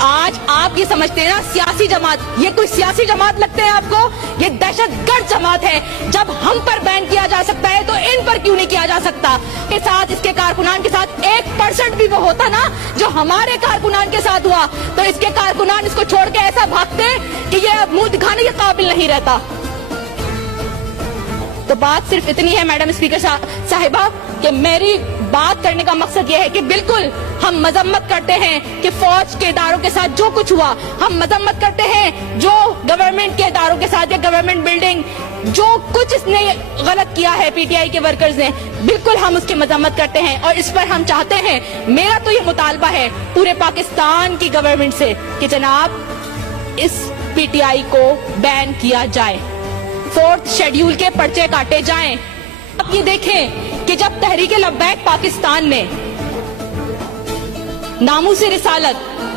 آج آپ یہ سمجھتے ہیں نا سیاسی جماعت، یہ کوئی سیاسی جماعت لگتے ہیں آپ کو؟ یہ دہشت گرد جماعت ہے۔ جب ہم پر بین کیا جا سکتا ہے تو ان پر کیوں نہیں کیا جا سکتا؟ کے ساتھ، اس کے کارکنان کے ساتھ 1% بھی وہ ہوتا نا جو ہمارے کارکنان کے ساتھ ہوا، تو اس کے کارکنان اس کو چھوڑ کے ایسا بھاگتے کہ یہ منہ دکھانے کے قابل نہیں رہتا۔ تو بات صرف اتنی ہے میڈم اسپیکر صاحبہ کہ میری بات کرنے کا مقصد یہ ہے کہ بالکل ہم مذمت کرتے ہیں کہ فوج کے اداروں کے ساتھ جو کچھ ہوا، ہم مذمت کرتے ہیں جو گورنمنٹ کے اداروں کے ساتھ یا گورنمنٹ بلڈنگ جو کچھ اس نے غلط کیا ہے پی ٹی آئی کے ورکرز نے، بالکل ہم اس کی مذمت کرتے ہیں، اور اس پر ہم چاہتے ہیں، میرا تو یہ مطالبہ ہے پورے پاکستان کی گورنمنٹ سے کہ جناب اس پی ٹی آئی کو بین کیا جائے، 4th شیڈیول کے پرچے کاٹے جائیں۔ اب یہ دیکھیں کہ جب تحریک لبیک پاکستان نے ناموس رسالت